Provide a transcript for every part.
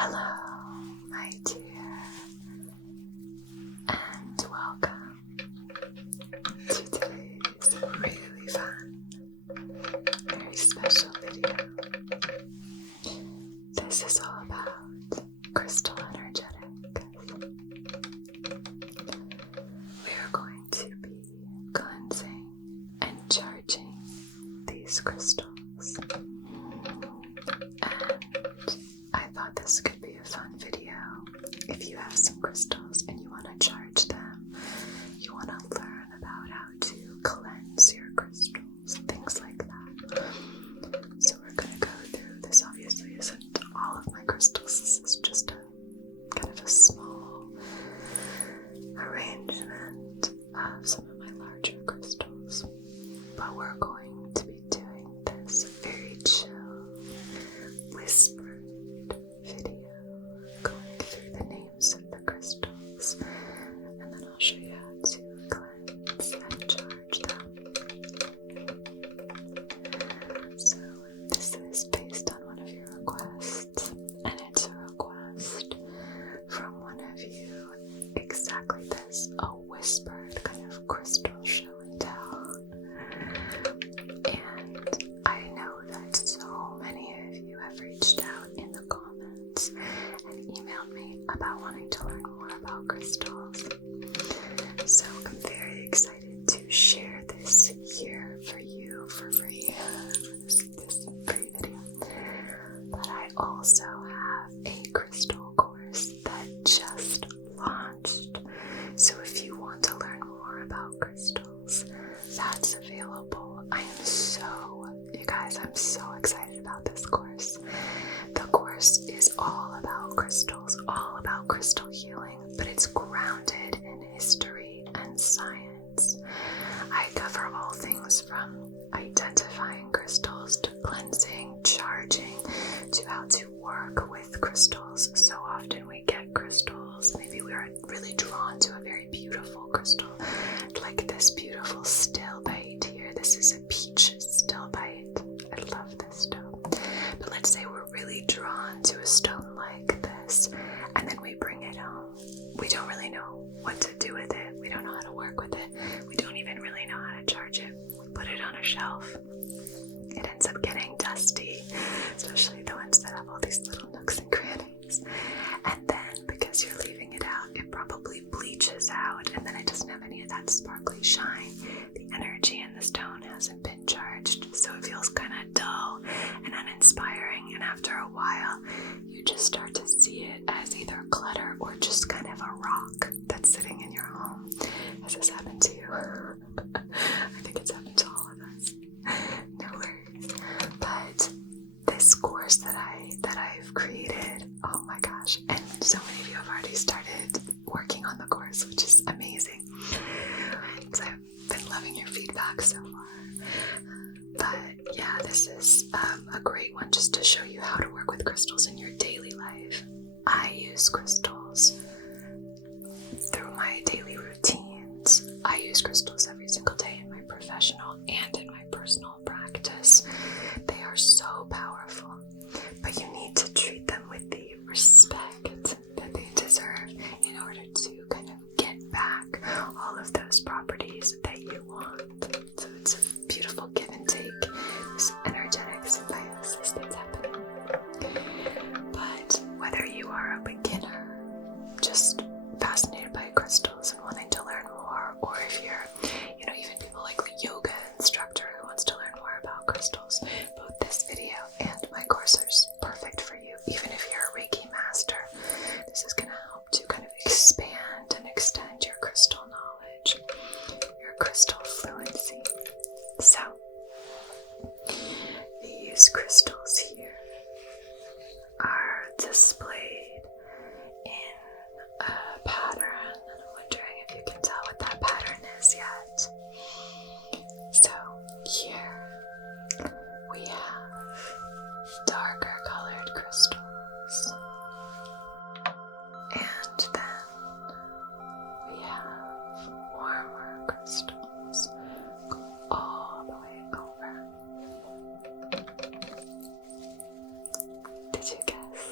Hello, my dear, and welcome to today's really fun, very special video. This is all about crystal energetics. We are going to be cleansing and charging these crystals. This could be a fun video if you have some crystals and you want to charge them, you want to learn about how to cleanse your crystals, things like that. So we're going to go through this. Obviously isn't all of my crystals, this is just a kind of a small arrangement of some of my larger crystals, but we're going to be doing this very chill, whisper video, going through the names of the crystals, and then I'll show you how to cleanse and charge them. So this is based on one of your requests, and it's a request from one of you, exactly this, a whispered kind of crystal show and tell. And I know that so many of you have reached out in the comments and emailed me about wanting to learn more about crystals. So I'm very excited to share this here for you for free, this free video. But I also have a crystal course that just launched. So if you want to learn more about crystals, that's available. I'm so excited about this course. The course is all about crystals, all about crystal healing, but it's grounded in history and science. I cover all things from identifying crystals to cleansing, charging, to how to work with crystals. So often we get crystals, maybe we are really drawn to a very beautiful crystal, like this beautiful stilbite here. This is a peach stilbite. I love this stone. But let's say we're really drawn to a stone like this, and then we bring it home. We don't really know what to do with it. We don't know how to work with it. We don't even really know how to charge it. We put it on a shelf. It ends up getting dusty, especially the ones that have all these little nooks and crannies. And then because you're leaving it out, it probably bleaches out, and then it doesn't have any of that sparkly shine. The energy in the stone hasn't been charged, so it feels kind of dull and uninspiring, and after a while you just start to see it as either clutter or just kind of a rock that's sitting in your home. Has this happened to you? I think it's happened to all of us. No worries. But this course that I've created, oh my gosh, and so many of you have already started working on the course, which is amazing. So I've been loving your feedback so far. But yeah, this is a great one just to show you how to work with crystals in your daily life. I use crystals through my daily routines. I use crystals every single day in my professional and in my personal practice. They are so powerful, but you need to treat them with the respect that they deserve in order to kind of get back all of those properties that you want. So it's a beautiful give and take, this energetic symbiosis that's happening. But whether you are a beginner, just fascinated by crystals and wanting to learn more, or if you're, even people like a yoga instructor who wants to learn more about crystals, both this video and my course are perfect for you. Even if you're a Reiki master, this is going to help to kind of expand and extend your crystal knowledge, your crystal fluency. So, these crystals here are displayed in a pattern, and I'm wondering if you can tell what that pattern is yet. So, here we have darker colored crystals, and then we have warmer crystals all the way over. Did you guess?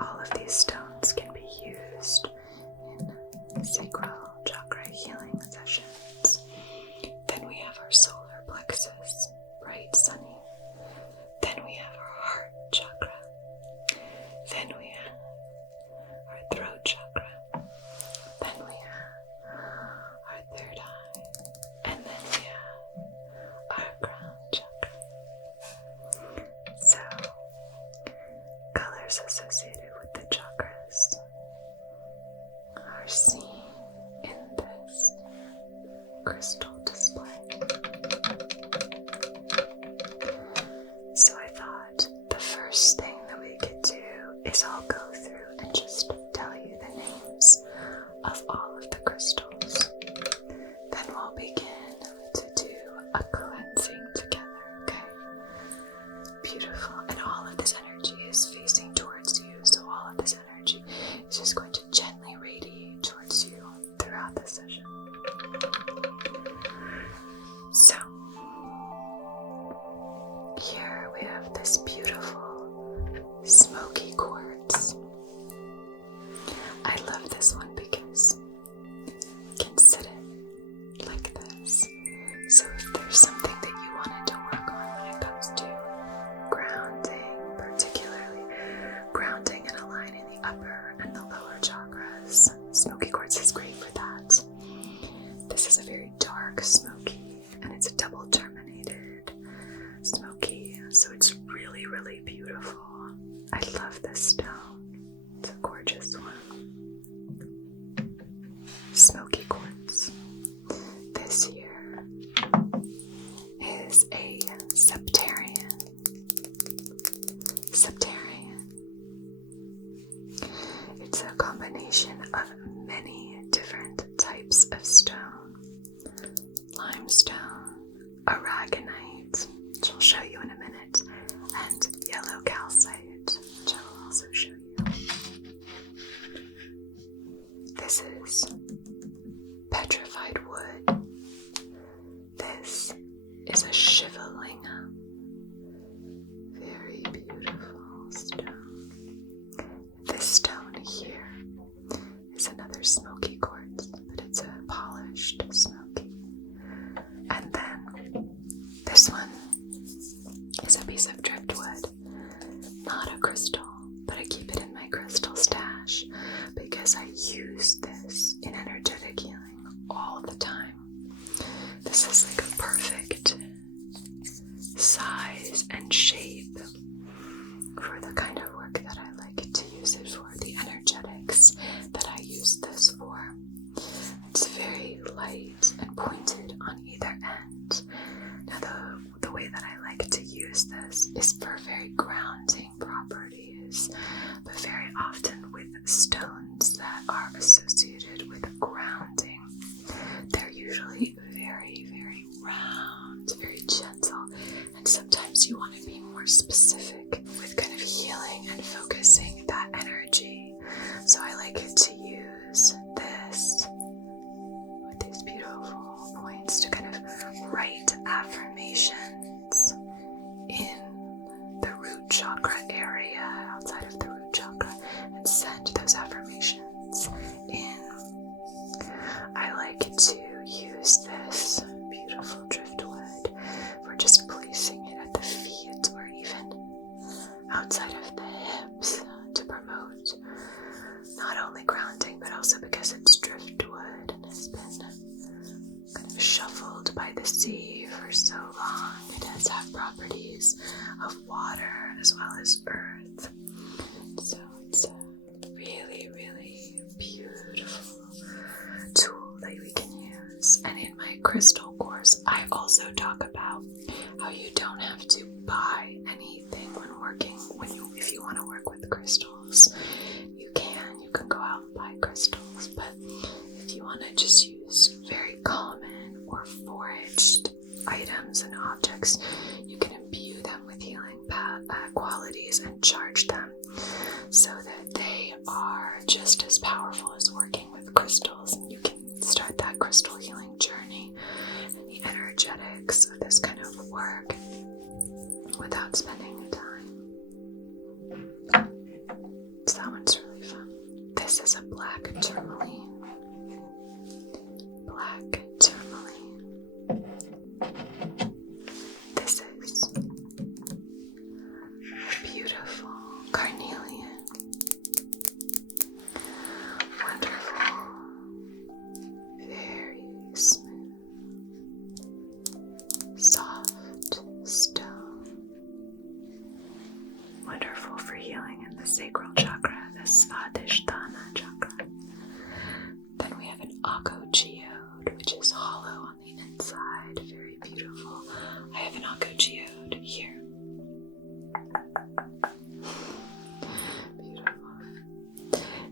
all of these stones can be used in sacral chakra healing sessions. Then we have our solar plexus, bright sunny. Then we have our heart chakra. Then we have our throat chakra. Then we have our third eye. And then we have our crown chakra. So, colors associated with the chakras are seen in this crystal display. So I thought the first thing that we could do is I'll go through and just tell you the names of all of the crystals. Then we'll begin to do a cleansing together, okay? Beautiful. And all of this energy is facing towards you, so all of this energy is just going to gently radiate towards you throughout the session. So, here we have this beautiful smoky quartz. I love this one because you can sit it like this. So if there's something that you wanted to work on when it comes to grounding, particularly grounding and aligning the upper and the lower chakras, smoky quartz is great for that. This is a very dark smoky, and it's a double terminated smoky, so it's really, really beautiful. I love this stone. It's a gorgeous one. Smoky quartz. This here is a septarian. It's a combination of many different types of stone. Limestone, aragonite, which I'll show you in a minute, and yellow calcite, which I will also show you. This is petrified wood. This is a shivalinga. Very beautiful stone. This stone here is another smoky quartz, but it's a polished smoky. And then this one is a piece of driftwood. Not a crystal, but I keep it in my crystal stash because I use this in energetic healing all the time. This is like a perfect size and shape for the kind of work that I like to use it for, the energetics that I use this for. It's very light and pointed on either end. Now the way that I like to use this is for very grounding properties, but very often with stones that are associated with grounding. They're usually very, very round, very gentle, and sometimes you want to be more specific with kind of healing and focusing that energy. So I like to use this with these beautiful points to kind of write affirmations in the root chakra area, outside of the root chakra, and send those affirmations in. I like to use this beautiful driftwood for just placing it at the feet or even outside of the hips to promote not only grounding but also because it's driftwood and has been kind of shuffled by the sea for so long. It does have properties of water as well as earth. So it's a really, really beautiful tool that we can use. And in my crystal course, I also talk about how you don't have to buy anything when working. If you want to work with crystals, you can go out and buy crystals. But if you want to just use very common or foraged items and objects, you can imbue them with healing qualities and charge them so that they are just as powerful as working with crystals, and you can start that crystal healing journey and the energetics of this kind of work without spending the time. So that one is a black tourmaline. Black tourmaline. This is beautiful carnelian. Wonderful. Very smooth. Soft stone. Wonderful for healing in the sacral chakra, the Svadhisthana chakra. Then we have an geode, which is hollow on the inside. Very beautiful. I have an geode here. Beautiful.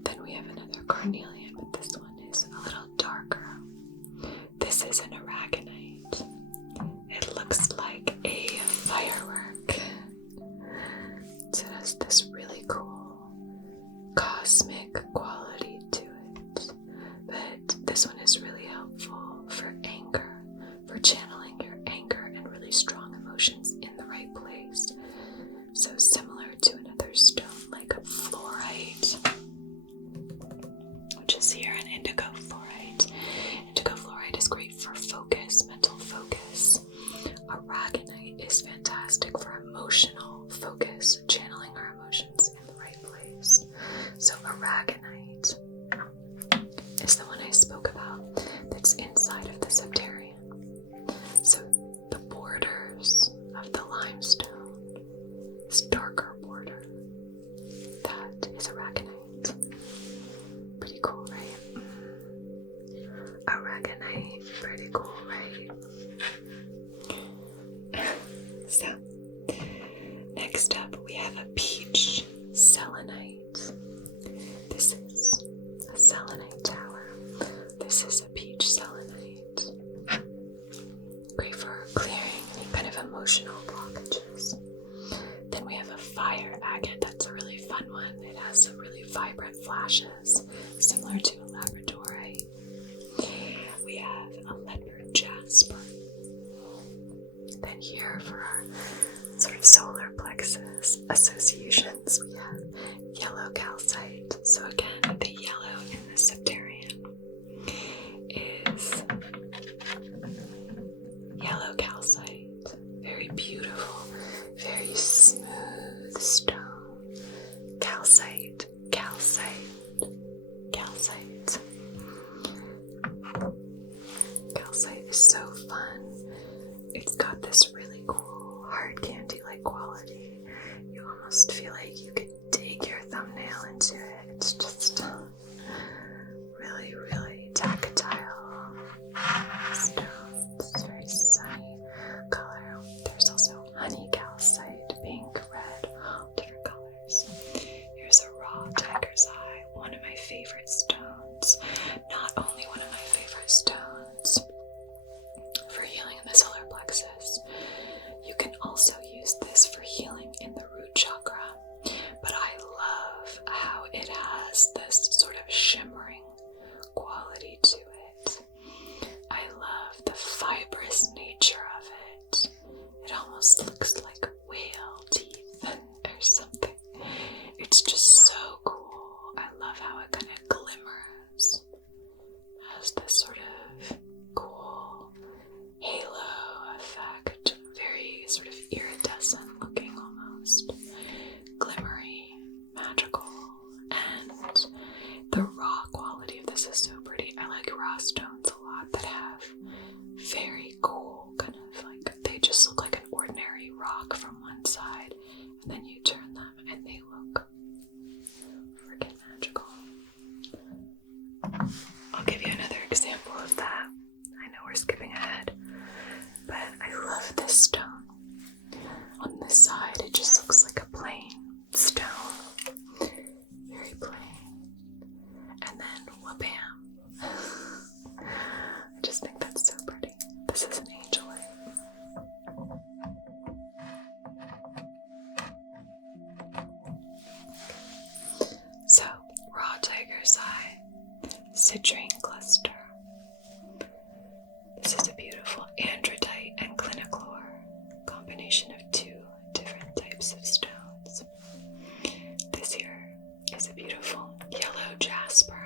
Then we have another carnelian, but this one is a little darker. This is an aragonite. It looks like a firework. So it has this really cool cosmic quality to it. But this one is really helpful for anger, for channeling your anger and really strong emotions in the right place. So similar to another stone like fluorite, which is here, an indigo fluorite. Indigo fluorite is great for focus, mental focus. Aragonite is fantastic for emotional focus, channeling our emotions in the right place. So aragonite is the one I spoke about that's inside of the septarian. So the borders of the limestone, this darker border, that is aragonite. Pretty cool, right? Aragonite, pretty cool, right? So, next up we have a peach selenite. This is a selenite tower. This is a peach selenite. Great for clearing any kind of emotional blockages. Then we have a fire agate. That's a really fun one. It has some really vibrant flashes, similar to a Labradorite. We have a leopard jasper. Then here for our sort of solar plexus associations, we have yellow calcite. So again, the yellow in the septarian is yellow calcite. Very beautiful, very smooth stone. Calcite, calcite, calcite. Calcite is so fun. It's got this really cool hard candy-like quality. You almost feel like you could dig your thumbnail into it. It's just really, really tactile stone. It's very sunny color. There's also honey calcite, pink, red, different colors. Here's a raw tiger's eye, one of my favorite stones. Not only one of my favorite stones for healing in the solar plexus, you can also use this for healing in the root chakra. But I love how it has this sort of shimmering quality to it. I love the fibrous nature of it. It almost looks like whale teeth or something. It's just so cool. I love how it kind of glimmers. It has this sort of cool halo effect, very sort of iridescent looking almost, glimmery, magical, and the raw quality of this is so pretty. I like raw stones a lot that have very cool kind of like, they just look like an ordinary rock from one side, and then you turn them and they look freaking magical. I'll give you another example of that. I know we're skipping ahead, but I love this stone. On this side, it just looks like a plain stone. Very plain. And then, wha-bam. I just think that's so pretty. This is an angelite. So, raw tiger's eye, citrine cluster. This is a beautiful androdite and cliniclor, combination of two different types of stones. This here is a beautiful yellow jasper.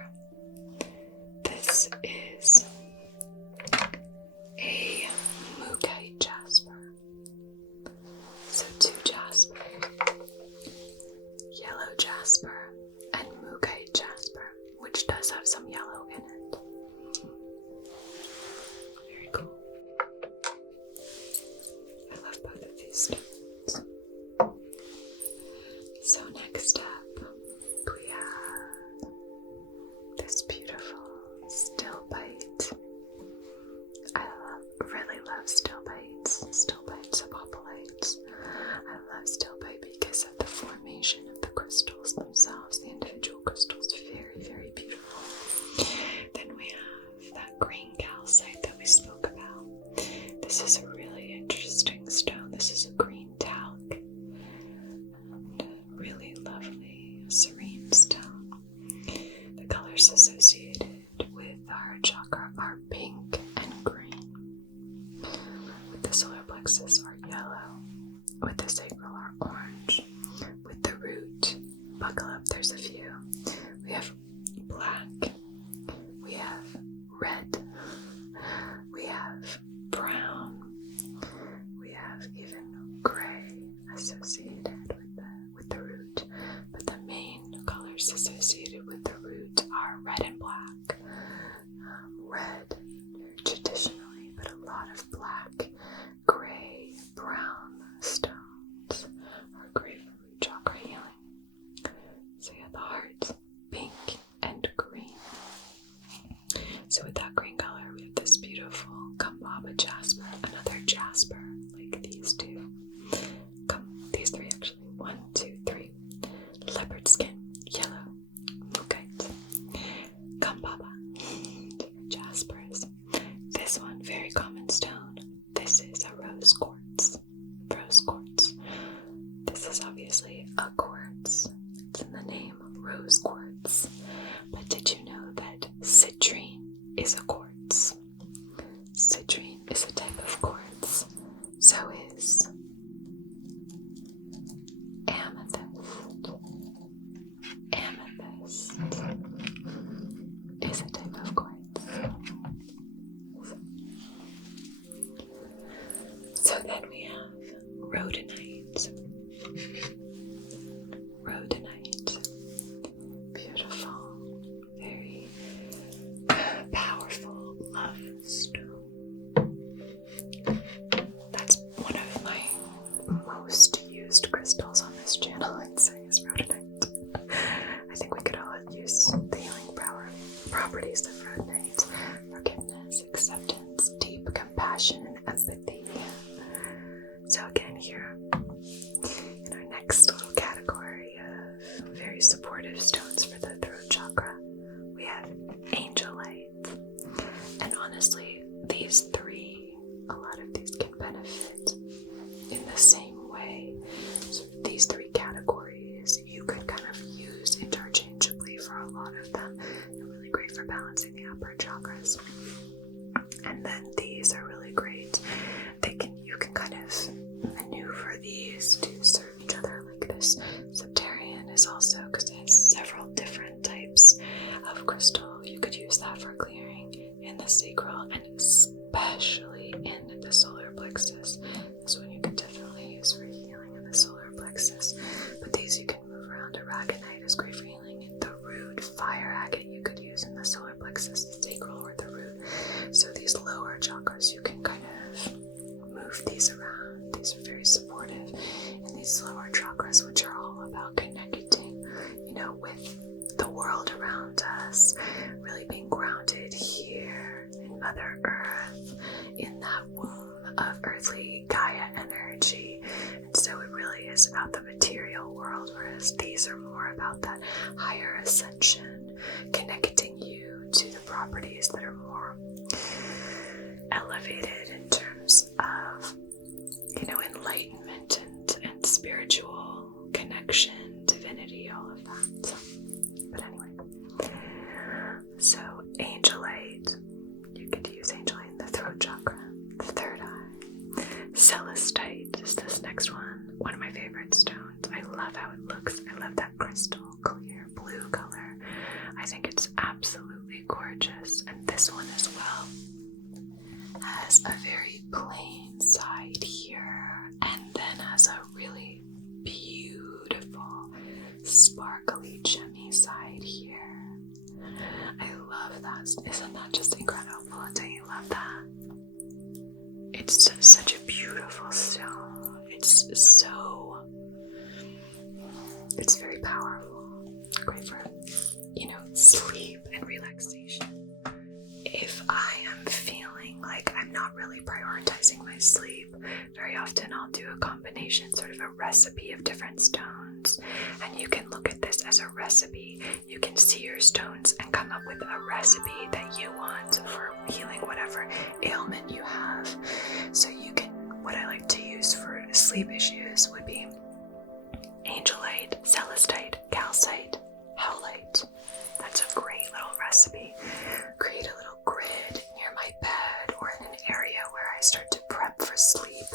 is a mookaite jasper. So 2 jasper, yellow jasper and mookaite jasper, which does have some yellow in it. Very cool. I love both of these stones. So next up, we have this beautiful stilbite. I really love stilbites of opalites. I love stilbite because of the formation of the crystals themselves. The individual crystals, very, very beautiful. Then we have that green calcite that we spoke about. This is a really interesting stone. This is a green talc. And a really lovely, serene stone. The colors associated with our chakra are pink and green. With the solar plexus are yellow. With the sacral are orange. With the root, buckle up, there's a few. We have black. We have red. We have brown. We have even gray associated with the root. But the main colors associated with the root are red and black. Red, traditionally, but a lot of black, gray, brown stones are great for root chakra healing. So you have the heart, pink and green. So with that green color, we have this beautiful Kambaba jasper, another jasper like these two. These three actually. 1, 2, 3. Leopard skin, yellow, mookaite, Kambaba, jaspers. This one, very common stone. This is a rose quartz. Rose quartz. This is obviously a quartz. It's in the name, rose quartz. But did you know that citrine is a quartz? Citrine is a type of quartz. So is amethyst. Amethyst is a type of quartz. So then we have rhodonite. Rhodonite. Beautiful, very powerful love stone. That's one of my most used crystals on this channel, I'd say, is rhodonite. I think we could all use the healing properties of rhodonite. Forgiveness, acceptance, deep compassion, and empathy. So again, here in our next little category of very supportive stones for the throat chakra, we have angelite. And honestly, these three, a lot of these can benefit in the same way. So these three categories you could kind of use interchangeably for a lot of them. They're really great for balancing the upper chakras. And then these are really great. You can kind of maneuver these to serve each other like this. Septarian is also, because it has several different types of crystal. You could use that for clearing in the sacral and especially in the solar plexus. This one you can definitely use for healing in the solar plexus. But these you can move around. Aragonite is great for healing in the root. Fire agate you could use in the solar plexus, the sacral, or the root. So these lower chakras you can kind of move these around. These are very supportive. And these lower chakras, which are all about connecting, with the world around us, really being grounded here in Mother Earth, in that womb of earthly Gaia energy. And so it really is about the material world, whereas these are more about that higher ascension, connecting you to the properties that are more elevated in terms of, enlightenment and spiritual connection, divinity, all of that. But anyway, so angelite, you could use angelite in the throat chakra, the third eye. Celestite is this next one of my favorite stones. I love how it looks. I love that crystal clear blue color. I think it's absolutely gorgeous. And this one has a very plain side here, and then has a really beautiful, sparkly, gemmy side here. I love that. Isn't that just incredible? Don't you love that? It's such a beautiful stone. It's very powerful. Great for, sleep and relaxation. If I am feeling like I'm not really prioritizing my sleep, very often I'll do a combination, sort of a recipe of different stones. And you can look at this as a recipe. You can see your stones and come up with a recipe that you want for healing whatever ailment you have. So what I like to use for sleep issues would be angelite, celestite, calcite, howlite. That's a great little recipe. Create a little grid near my bed or in an area where I start to prep for sleep.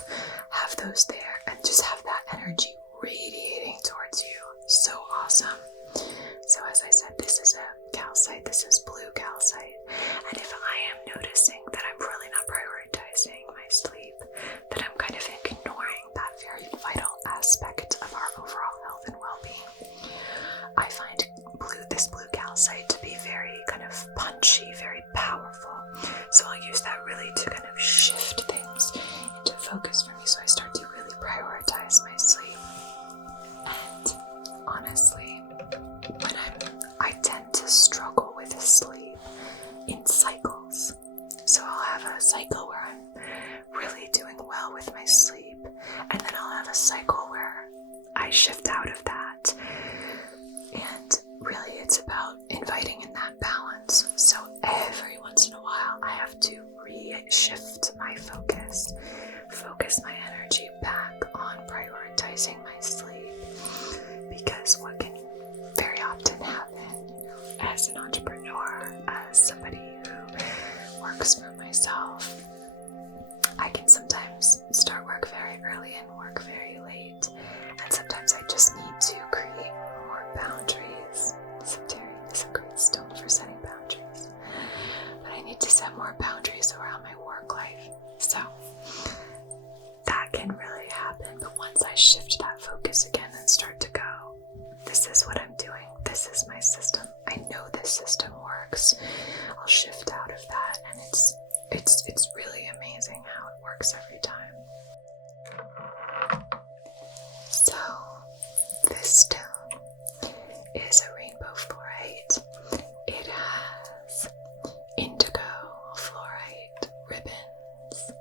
Have those there and just have that energy radiating towards you. So awesome. So as I said, this is a calcite, this is blue calcite. And if I am noticing that I'm really not prioritizing my sleep, that I'm kind of ignoring that very vital aspect of our overall health and well-being, I find this blue calcite to be very kind of punchy, very powerful. So I'll use that really to kind of shift things into focus for me, so I start to really prioritize my sleep. And honestly, I tend to struggle with sleep in cycles. So I'll have a cycle where I'm really doing well with my sleep, and then I'll have a cycle where I shift out of that. And really it's about inviting in that balance. So every once in a while I have to re-shift my focus my energy back on prioritizing my sleep. Because what can very often happen, as an entrepreneur, as somebody who works for myself, I can sometimes start work very early and work very late. And sometimes I just need to create more boundaries. Septarian is a great stone for setting boundaries. But I need to set more boundaries around my work life. So that can really happen. But once I shift that focus again and start to go, this is what I'm doing. This is my system. I know this system works. I'll shift out of that, and it's really amazing how it works every time. So this stone is a rainbow fluorite. It has indigo fluorite ribbons.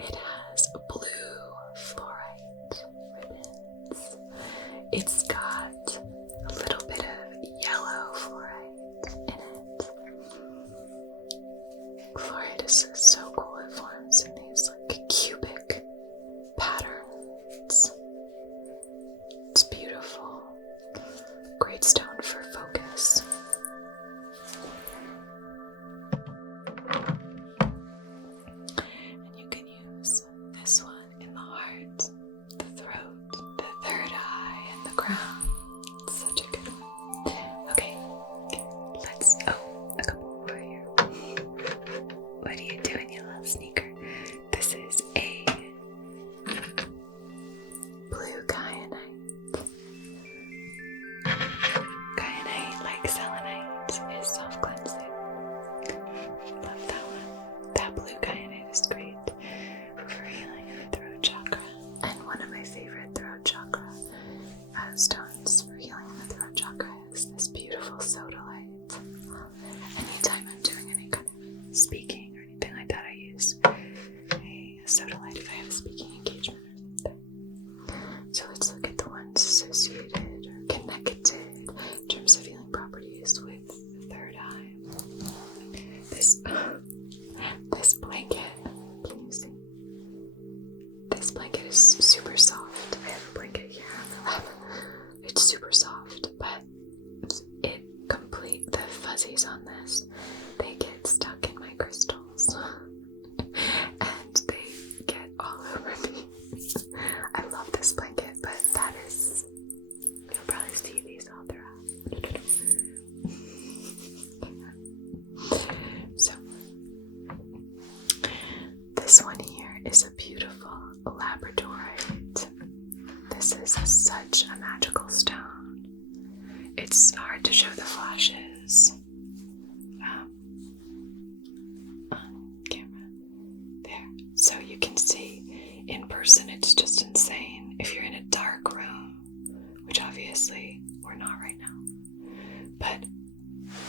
It has blue fluorite ribbons. It's got a little bit of yellow fluorite in it. Fluorite is so cool. It forms in these cubic patterns. It's beautiful. Great stone for focus. And you can use this one in the heart, the throat, the third eye, and the crown. It's such a good one. Okay, a couple more here. What are you doing, you little sneaker? This is a blue kyanite. Kyanite, like selenite, is self-cleansing. Love that one. That blue kyanite is great for healing the throat chakra. And one of my favorite throat chakra stones for healing the throat chakra is this beautiful sodalite. Anytime I'm doing any kind of speaking or anything like that, I use a sodalite if I have a speaking engagement or something. So let's look at the ones associated or connected in terms of healing properties with the third eye. This blanket, can you see? This blanket is super soft. I have a blanket here on the lap. It's super soft, but the fuzzies on this, they get stuck in my crystals. And they get all over me. I love this blanket, but you'll probably see these all throughout. So, it's hard to show the flashes on camera. There. So you can see in person it's just insane. If you're in a dark room, which obviously we're not right now, but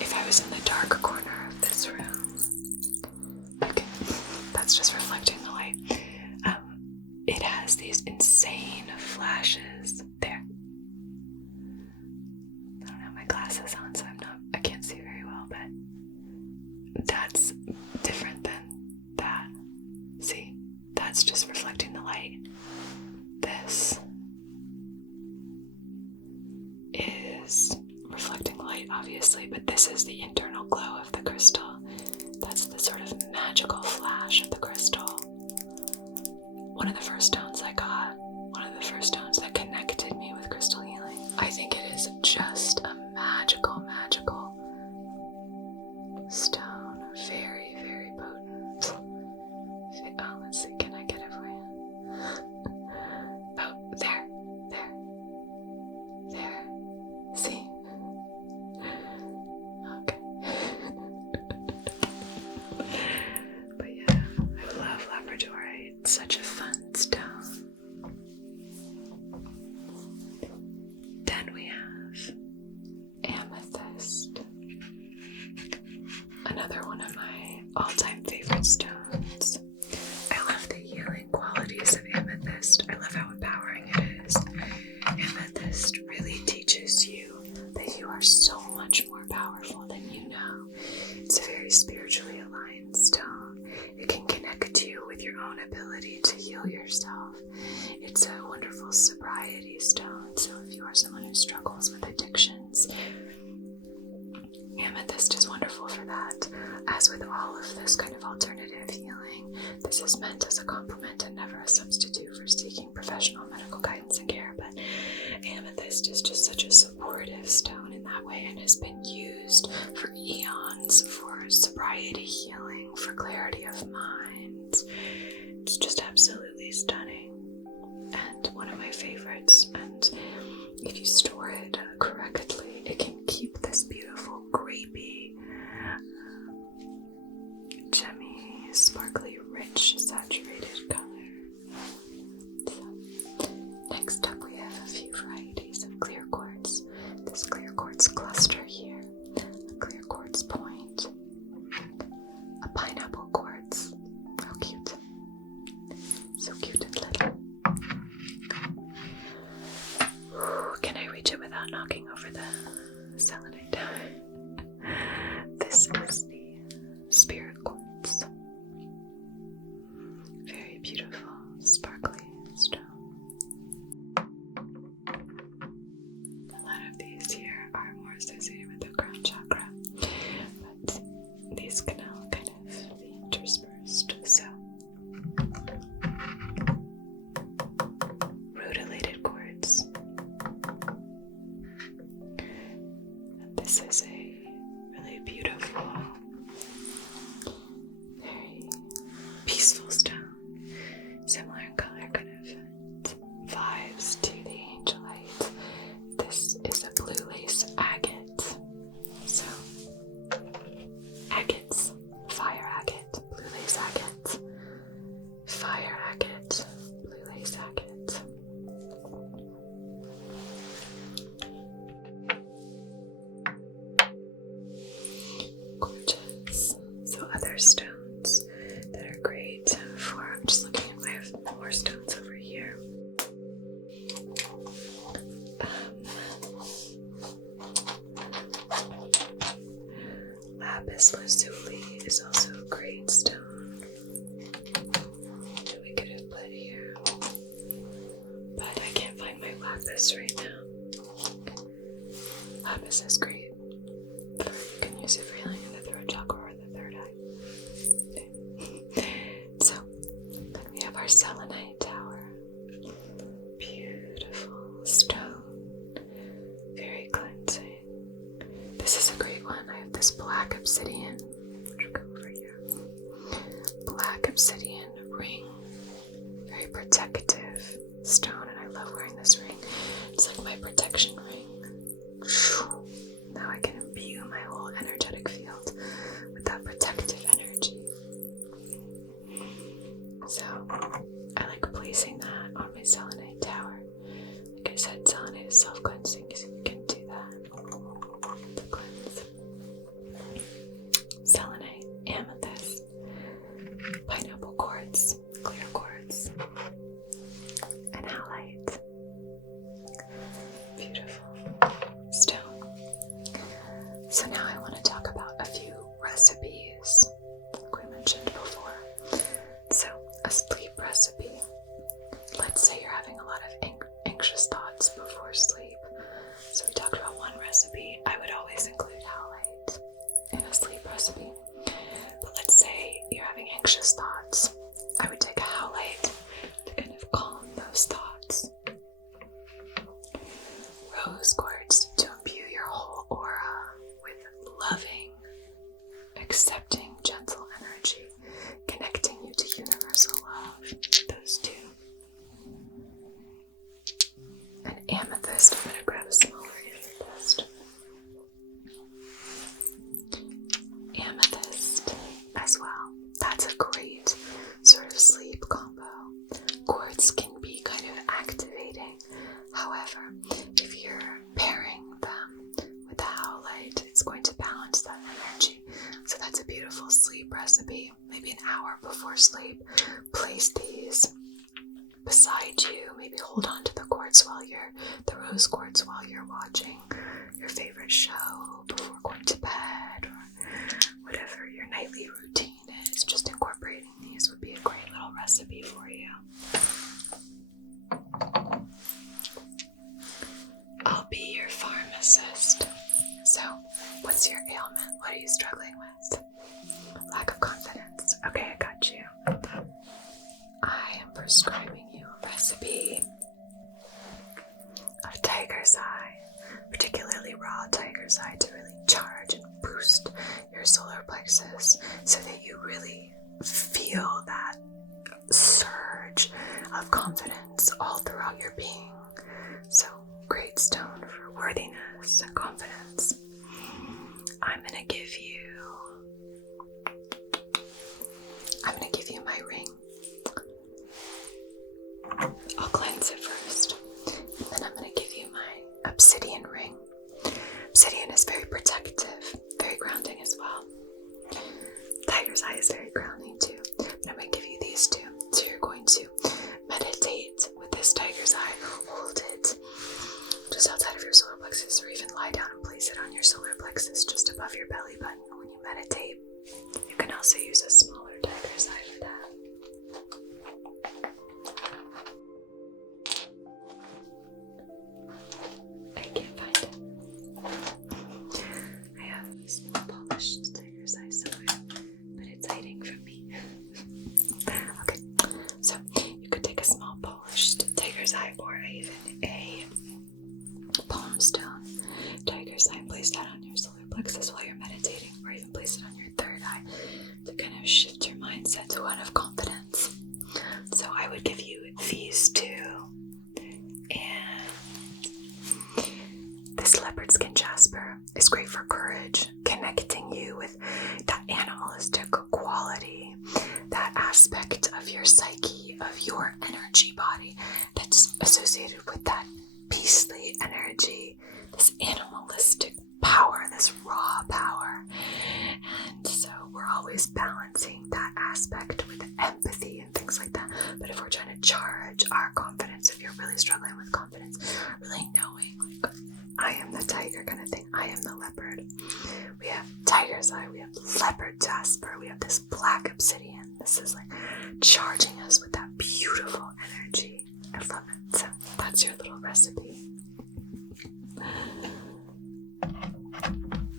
if I was in the dark corner of this room, okay, that's just reflecting the light. It has these insane flashes there. I don't have my glasses on, so I can't see very well, but that's different than that. See, that's just reflecting the light. This is reflecting light, obviously, but this is the internal glow of the crystal. That's the sort of magical flash of the crystal. One of the first stones I got, one of the first stones that connected me with crystal healing. I think it is just a magical, magical stone. Very, very potent. Oh, let's see, can I get it for you? Oh, there. See? Okay. But yeah, I love Labradorite. It's such a fun stone. Then we have amethyst. Another one of my all-time favorite stones. I love the healing qualities of amethyst. I love how empowering it is. Amethyst really teaches you that you are so much more powerful than you know. It's a very spiritually aligned stone. It can connect you with your own ability to heal yourself. It's a wonderful sobriety stone, so if you are someone who struggles with addictions, amethyst is wonderful for that. As with all of this kind of alternative healing, this is meant as a complement and never a substitute for seeking professional medical guidance and care, but amethyst is just such a supportive stone in that way and has been used for eons for sobriety healing, for clarity of mind. It's just absolutely stunning and one of my favorites, and if you store it correctly, it can keep this beautiful grapey, gemmy, sparkly, rich, saturated color. So, next up we have a few varieties of clear quartz. This clear quartz cluster here, a clear quartz point, a pineapple quartz. How cute. So cute and little. Can I reach it without knocking over the selenite? This is the spirit quartz. Very beautiful, sparkly stone. A lot of these here are more associated with the crown chakra, but these can all kind of be interspersed. So, rutilated quartz. This is a really beautiful, very peaceful stone, similar in color, kind of vibes to the angelite. This is a blue lace agate. So, agates, fire agate, blue lace agate, fire agate, blue lace agate. Gorgeous. So other stones that are great for, I'm just looking at, I have more stones over here. Lapis lazuli is also a great stone that we could have put here, but I can't find my lapis right now. Lapis is great. You can use it for healing in the throat chakra or the third eye. So, then we have our selenite tower. Beautiful stone. Very cleansing. This is a great one. I have this black obsidian. Let's go over here. Black obsidian ring. Very protective stone, and I love wearing this ring. It's like my protection ring. how I can imbue my whole energetic field with that protective energy. So I like placing that on my selenite tower. Like I said, selenite is self-cleansing, so you can do that to cleanse. Selenite, amethyst, pineapple quartz, clear quartz, and halite. Beautiful stone. So now I want to talk about a few recipes, like we mentioned before. So a sleep recipe. Let's say you're having a lot of anxious thoughts before sleep. So we talked about one recipe. I would always include halite in a sleep recipe. But let's say you're having anxious thoughts. I would take a halite to kind of calm those thoughts. Rose quartz to imbue your whole aura with loving, accepting, gentle energy, connecting you to universal love. Those two. An amethyst. I'm going to grab a smaller amethyst. Amethyst as well. That's a great sort of sleep combo. Quartz can be kind of activating. However, if you're pairing them with the halite, it's going to balance that energy. So that's a beautiful sleep recipe. Maybe an hour before sleep, place these beside you. Maybe hold on to the rose quartz while you're watching your favorite show before going to bed, or whatever your nightly routine is. Just incorporating these would be a great little recipe for you. I'll be your pharmacist. So, what's your ailment? What are you struggling with? Lack of confidence. Okay, I got you. I am prescribing you a recipe of tiger's eye, particularly raw tiger's eye, to really charge and boost your solar plexus so that you really feel that surge of confidence all throughout your being. So, great stone for worthiness and confidence. I'm going to give you my ring. I'll cleanse it first, and then I'm going to give you my obsidian ring. Obsidian is very protective, very grounding as well. Tiger's eye is very grounding too. But I'm going to give you these two. So you're going to meditate with this tiger's eye. Hold it just outside of your solar plexus, or even lie down and place it on your solar plexus just above your belly button when you meditate. You can also use a smaller tiger's eye for that. I can't find it. I have a small polished tiger's eye somewhere, but it's hiding from me. Okay, so you could take a small polished tiger's eye, or even a palm stone tiger's eye, and place that on your solar plexus while you're meditating, or even place it on your third eye to kind of shift your mindset to one of confidence. So I would give you these two, and this leopard skin jasper is great for courage, connecting you with that animalistic quality, that aspect of your psyche, of your energy body that's associated with that beastly energy, this animalistic power, this raw power. And so we're always balancing that aspect with empathy and things like that. But if we're trying to charge our confidence, if you're really struggling with confidence, really knowing, like, I am the tiger kind of thing, I am the leopard. We have tiger's eye, we have leopard jasper, we have this black obsidian. This is like charging us with that beautiful energy. I love it. So that's your little recipe.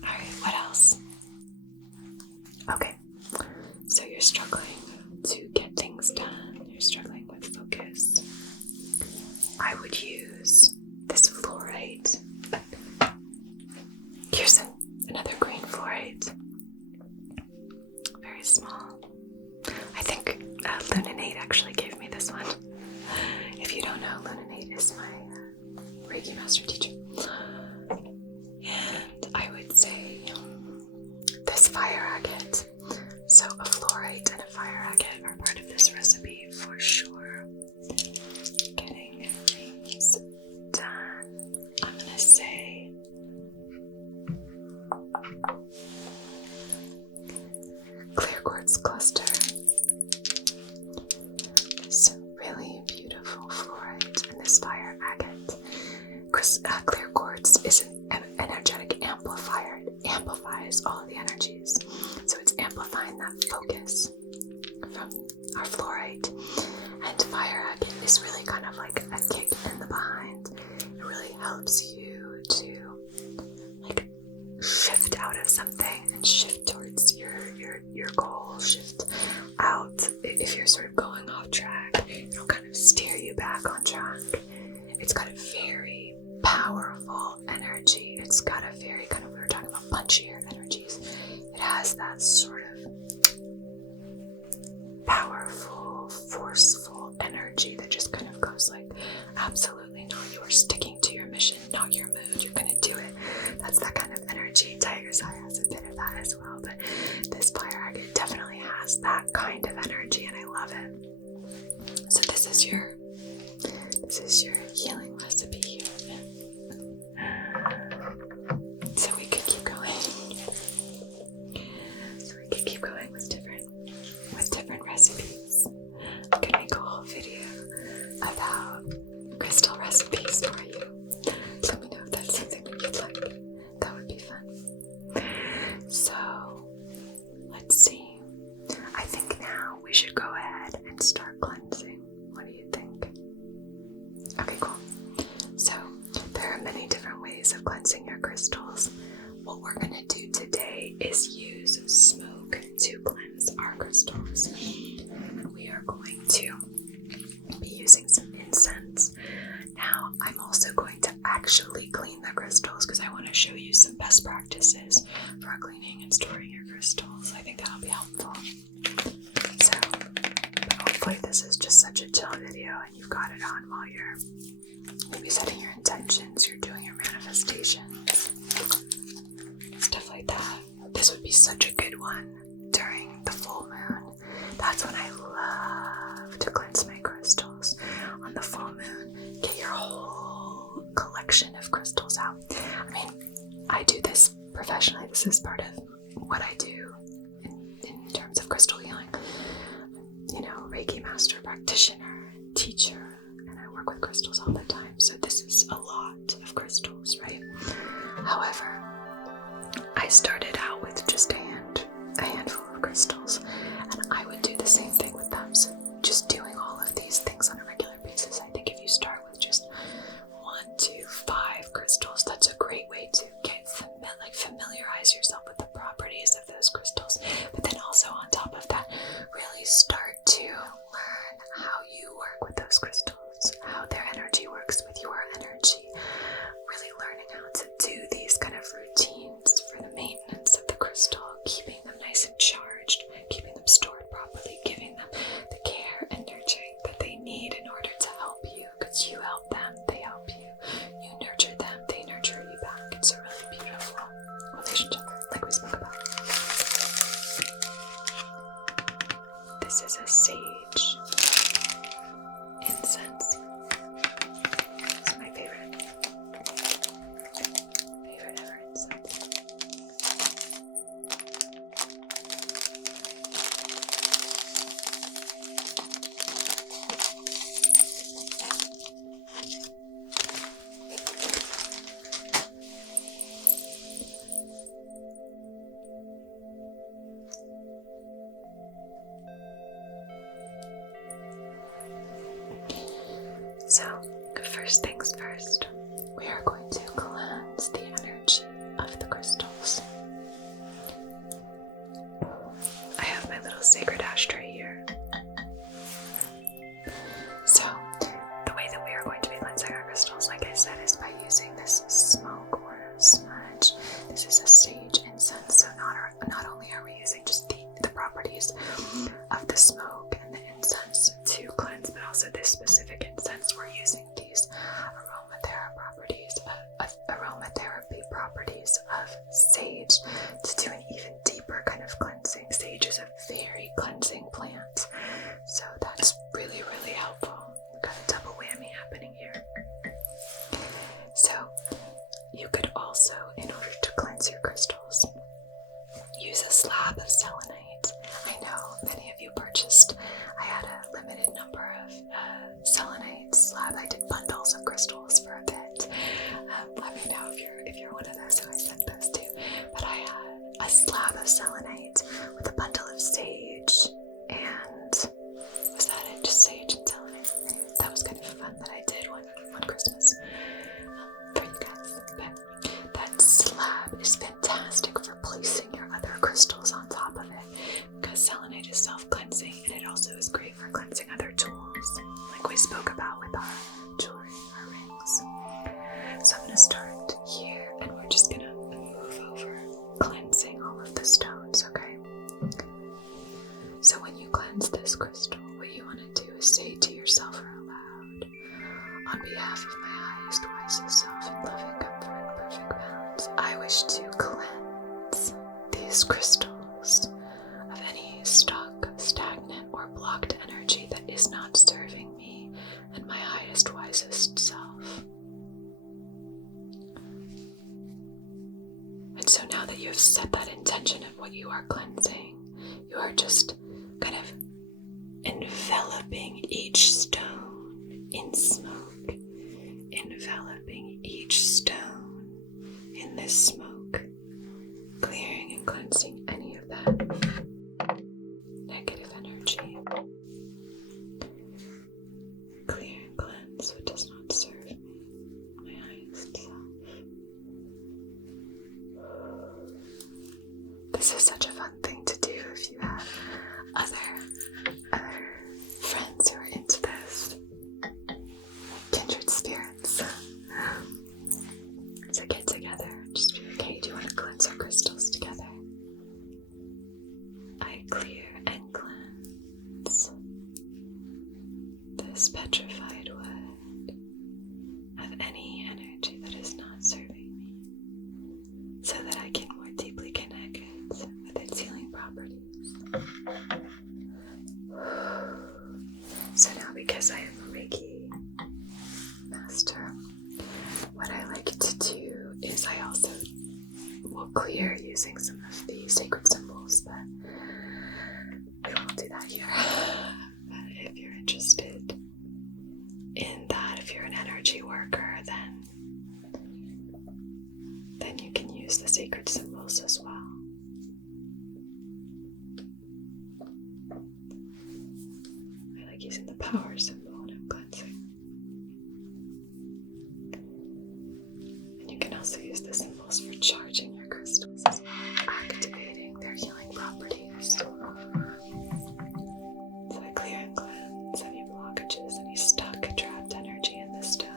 Alright, what else? Okay, so you're struggling to get things done. You're struggling with focus. I would use this fluorite. Here's another green fluorite. Very small. I think Luninate actually gave me this one. If you don't know, Luninate is my Reiki master teacher. And I would fire agate. So a fluorite and a fire agate are part of this recipe for sure. Getting things done. I'm gonna say clear quartz cluster. This really beautiful fluorite and this fire agate. Clear quartz is an energetic amplifier. It amplifies all of the energies. So it's amplifying that focus from our fluorite. And fire agate is really kind of like a kick in the behind. It really helps you to like shift out of something and shift towards your goal, shift out. If you're sort of going off track, it'll kind of steer you back on track. It's got a very powerful energy. It's got a very kind of, we were talking about punchier energies. It has that sort of powerful, forceful energy that just kind of goes like, absolutely not. You're sticking to your mission, not your mood. You're gonna do it. That's that kind of energy. Tiger's Eye has a bit of that as well, but this fire agate definitely has that kind of energy, and I love it. So this is your healing recipe here. So we could keep going. with different recipes. I could make a whole video about crystal recipes for you. Let me know if that's something that you'd like. That would be fun. So, let's see. I think now we should go ahead and start cleansing. What do you think? Okay, cool. So, there are many different ways of cleansing your crystals. What we're going to do today is use smoke to cleanse our crystals. We are going to be using some incense. Now, I'm also going to actually clean the crystals because I want to show you some best practices for cleaning and storing your crystals. I think that'll be helpful. So, but hopefully this is just such a chill video and you've got it on while you're maybe setting your intentions, you're doing your manifestations, stuff like that. This would be such a good one during the full moon. That's when I love to cleanse my crystals. On the full moon, get your whole collection of crystals out. I mean, I do this professionally. This is part of what I do in terms of crystal healing. You know, Reiki master practitioner, teacher, and I work with crystals all the time. So this is a lot of crystals, right? However, I started out with just a handful of crystals, and I would do the same thing with them. So just doing all of these things on a regular basis. I think if you start with just 1 to 5 crystals, that's a great way to get familiarize yourself with the properties of those crystals. But then also on top of that, really start to learn how you work with those crystals, how their energy works with your energy. Really learning how to do these kind of routines for the maintenance of the crystal, keeping them nice and charged, keeping them stored properly, giving them the care and nurturing that they need in order to help you, because you help them, they help you. You nurture them, they nurture you back. It's a really beautiful relationship, like we spoke about. This is a sage incense. It's my favorite ever incense. So, first things first, we are going to cleanse the energy of the crystals. I have my little sacred ashtray here. So, the way that we are going to be cleansing our crystals, like I said, is by using this smoke or smudge. This is a sage incense, so not only are we using just the properties of the smoke and the incense to cleanse, but also this specific incense, we're using these aromatherapy properties of sage to do an even deeper of selenite with a bundle of sage, and was that it? Just sage and selenite. Anyway, that was kind of fun that I did one Christmas for you guys. But that slab is fantastic for placing your other crystals on top of it, because selenite is self-cleansing, and it also is great for cleansing other tools, like we spoke about with our jewelry, our rings. So I'm going to start here, and we're just going to move over, cleansing all of the stones, okay? So when you cleanse this crystal, what you want to do is say to yourself out loud, on behalf of my highest, wisest self in loving comfort and perfect balance, I wish to cleanse these crystals of any stuck, stagnant, or blocked energy that is not serving me and my highest, wisest self. And so now that you have set that intention of what you are cleansing, you are just kind of enveloping each stone in smoke, enveloping each stone in this smoke, clearing and cleansing any of that negative energy. Clear and cleanse what does not serve me, my highest self. This is such a fun thing to do if you have other friends who are into this, kindred spirits. So get together and just be like, hey, do you want to cleanse our crystals together? I clear and cleanse this petrified wood of any energy that is not serving me, so that I can more deeply connect with its healing properties. So now, because I am a Reiki master, what I like to do is I also will clear using some of the sacred symbols, but we won't do that here. But if you're interested in that, if you're an energy worker, then you can use the sacred symbols as well. I like using the power symbol when I'm cleansing. And you can also use the symbols for charging your crystals as well, activating their healing properties. So I clear and cleanse any blockages, any stuck, trapped energy in the stone.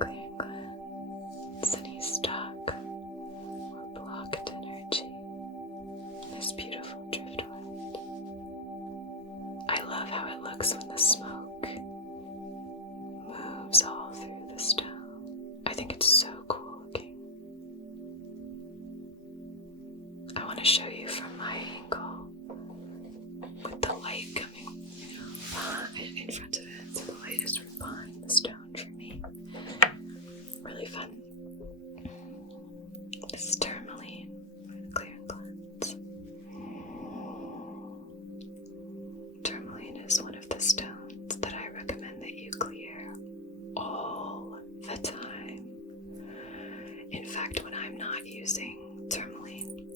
Clear and cleanse any stuck or blocked energy in this beautiful driftwood. I love how it looks when the smoke moves all through the stone. I think it's so cool looking. I want to show you from my angle with the light coming, in front of it. So the light is right behind the stone for me. Really fun. This is tourmaline. Clear and cleanse. Tourmaline is one of the stones that I recommend that you clear all the time. In fact, when I'm not using tourmaline,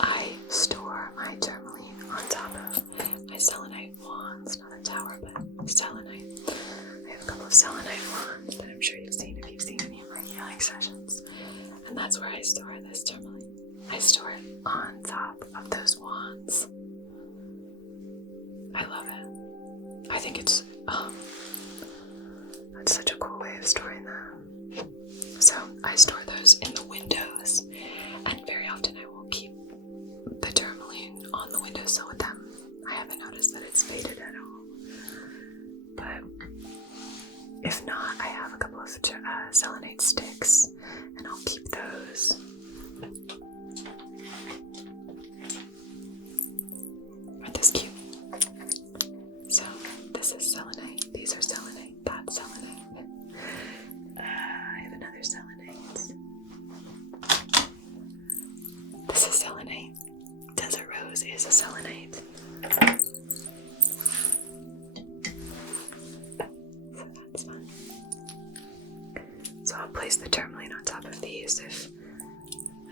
I store my tourmaline on top of my selenite wands, not a tower, but selenite. I have a couple of selenite wands that I'm sure you've seen if you've seen any of my healing sessions. And that's where I store this tourmaline. I store it on top of those wands. I love it. I think it's, that's such a cool way of storing them. So I store those in the windows, and very often I will keep the tourmaline on the windowsill with them. I haven't noticed that it's faded at all. But if not, I have a couple of selenite sticks, and I'll keep those. Aren't those cute? So this is selenite. These are selenite. That's selenite. I have another selenite. This is selenite. Desert rose is a selenite. So that's fun. I'll place the tourmaline on top of these if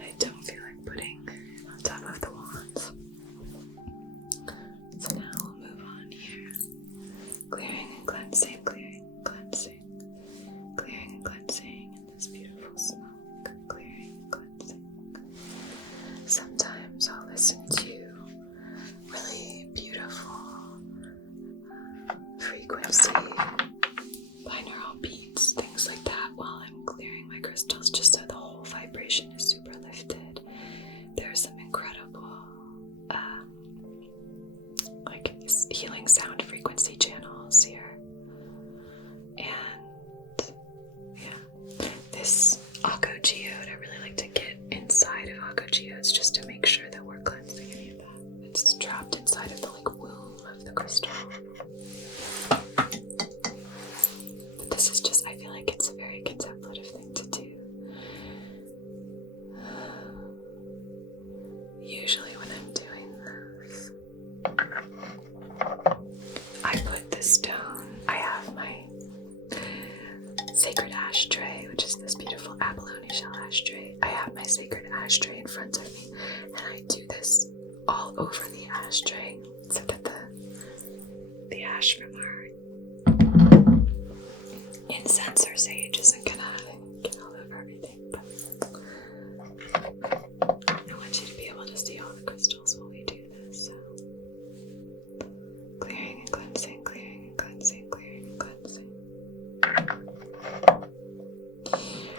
I don't feel like putting on top of the wands. So now we'll move on here. Clearing and cleansing, clearing and cleansing, clearing and cleansing in this beautiful smoke, clearing and cleansing. Sometimes I'll listen to really beautiful frequency, binaural beats, things like that while I'm clearing my crystals, just so the whole vibration is super lifted. There are some incredible healing sound frequency channels here. And yeah, this Akko geode, I really like to get inside of Akko geodes just to make sure that we're cleansing any of that. It's trapped inside of the womb of the crystal. But this is just, I feel like it's a very contemplative thing to do. Usually when I'm doing this, I put the stone, I have my sacred ashtray, which is this beautiful abalone shell ashtray. I have my sacred ashtray in front of me, and I do this all over the ashtray so that the ash from our incense or sage isn't gonna get all over everything. But I want you to be able to see all the crystals while we do this. So clearing and cleansing, clearing and cleansing, clearing and cleansing.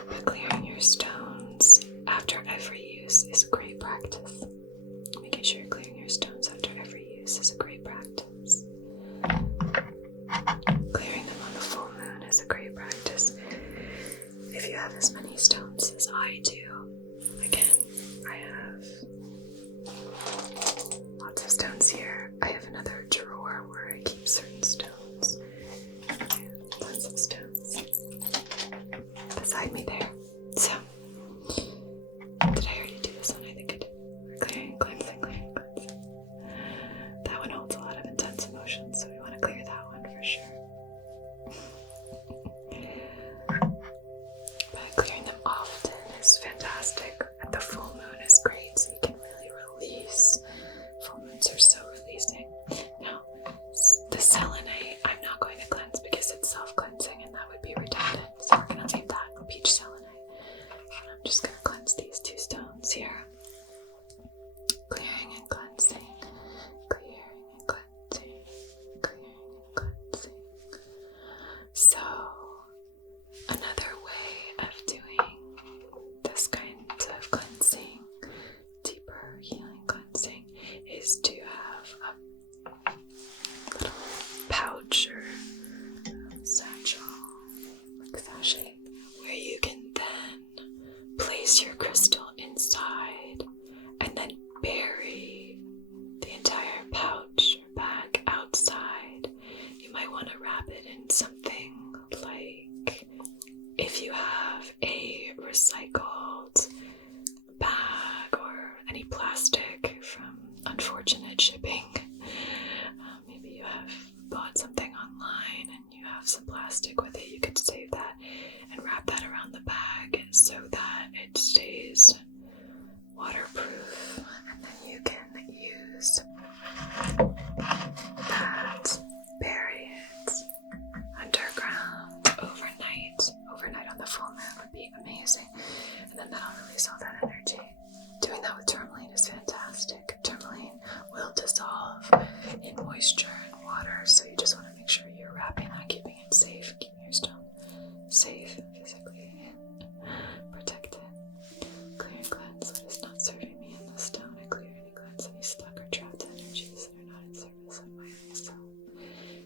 But clearing your stones after every use is a great practice. Making sure you're clearing your stones after every use is a great practice. Clearing them on the full moon is a great practice. If you have as many stones as I do, again, I have lots of stones here. I have another drawer where I keep certain stones. Tons of stones beside me there. So, did I already do this one? I think I did. Clearing, cleansing, clearing, cleansing. That one holds a lot of intense emotions, so we want to clear that one for sure. But clearing them often is fantastic. And the full moon is great, so you can really release. Full moons are so releasing. Now, the selenite, I'm not going to cleanse because it's self-cleansing and that would be redundant. So we're going to leave that peach selenite. And I'm just going to cleanse these two stones here. Clearing and cleansing. Clearing and cleansing. Clearing and cleansing. So, another way of doing this kind of cleansing, deeper healing cleansing, is to have a little pouch or satchel, like sachet, where you can then place your crystal inside and then bury the entire pouch or bag outside. You might want to wrap it in something like, if you have a recycled bag or any plastic from unfortunate shipping, maybe you have bought something online and you have some plastic with it, you could save that and wrap that around the bag so that it stays waterproof, and then you can use that, bury it underground overnight on the full moon would be amazing, and then that'll release all that energy. Doing that with tourmaline is fantastic. Tourmaline will dissolve in moisture and water, so you just want to make sure you're wrapping that, keeping it safe, keeping your stone safe, physically protected. Clear and cleanse what is not serving me in the stone. I clear and cleanse any stuck or trapped energies that are not in service of my myself.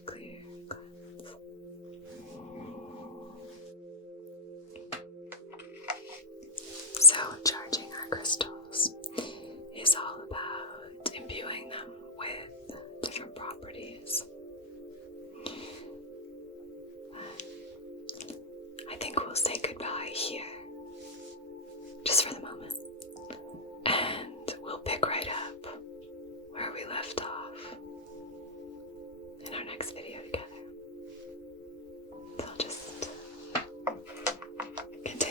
Clear and cleanse. So, charging our crystals is all about imbuing them with different properties. I think we'll say goodbye here, just for the moment, and we'll pick right up where we left off in our next video together. So I'll just continue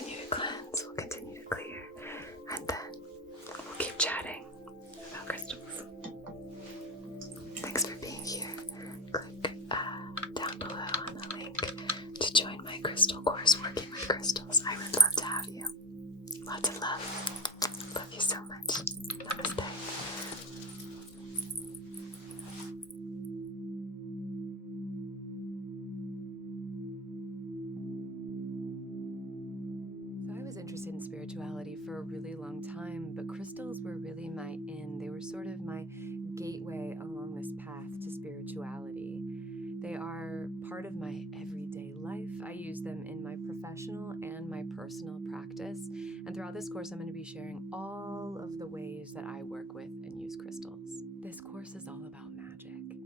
interested in spirituality for a really long time, but crystals were really my in. They were sort of my gateway along this path to spirituality. They are part of my everyday life. I use them in my professional and my personal practice. And throughout this course, I'm going to be sharing all of the ways that I work with and use crystals. This course is all about magic.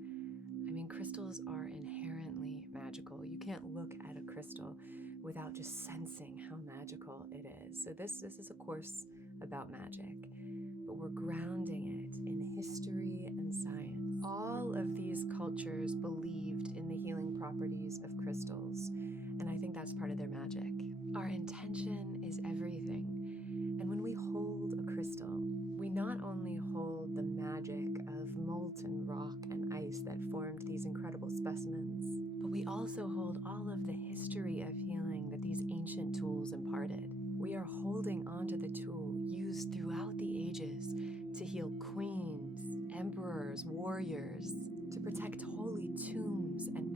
I mean, crystals are inherently magical. You can't look at a crystal without just sensing how magical it is. So this is a course about magic, but we're grounding it in history and science. All of these cultures believed in the healing properties of crystals, and I think that's part of their magic. Our intention is everything. And when we hold a crystal, we not only hold the magic of molten rock and ice that formed these incredible specimens, but we also hold all of the history of healing that these ancient tools imparted. We are holding onto the tool used throughout the ages to heal queens, emperors, warriors, to protect holy tombs and